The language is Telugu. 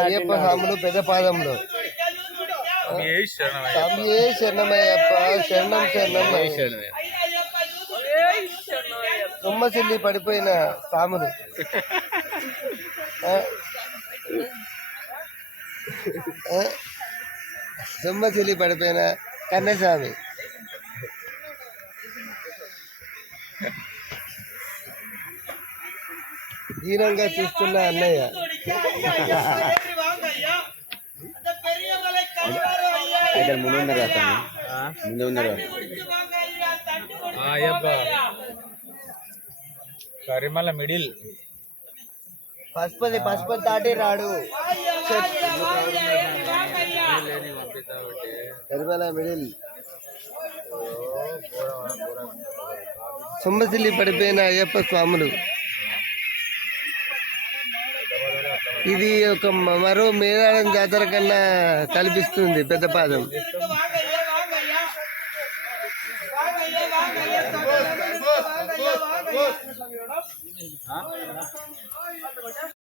అయ్యప్ప స్వాములు పెద్ద పాదంలో స్వామి ఏ శరణమయ్యప్ప శరణం శరణం తుమ్మసిల్లి పడిపోయిన స్వాములు? ఆ? తుమ్మసిల్లి పడిపోయిన కన్నస్వామి. దీనంగా చూస్తున్న అన్నయ్య. ఇక్కడ ముందు ఉన్నారు అతను? ముందు ఉన్నారు కరిమల మిడిల్. పసుపది పసుపది దాటి రాడు. కరిమల మిడిల్. సొమ్మసిల్లి పడిపోయిన అయ్యప్ప స్వాములు. ఇది ఒక మ- మరో మేడారం జాతర కన్నా కల్పిస్తుంది పెద్ద పాదం.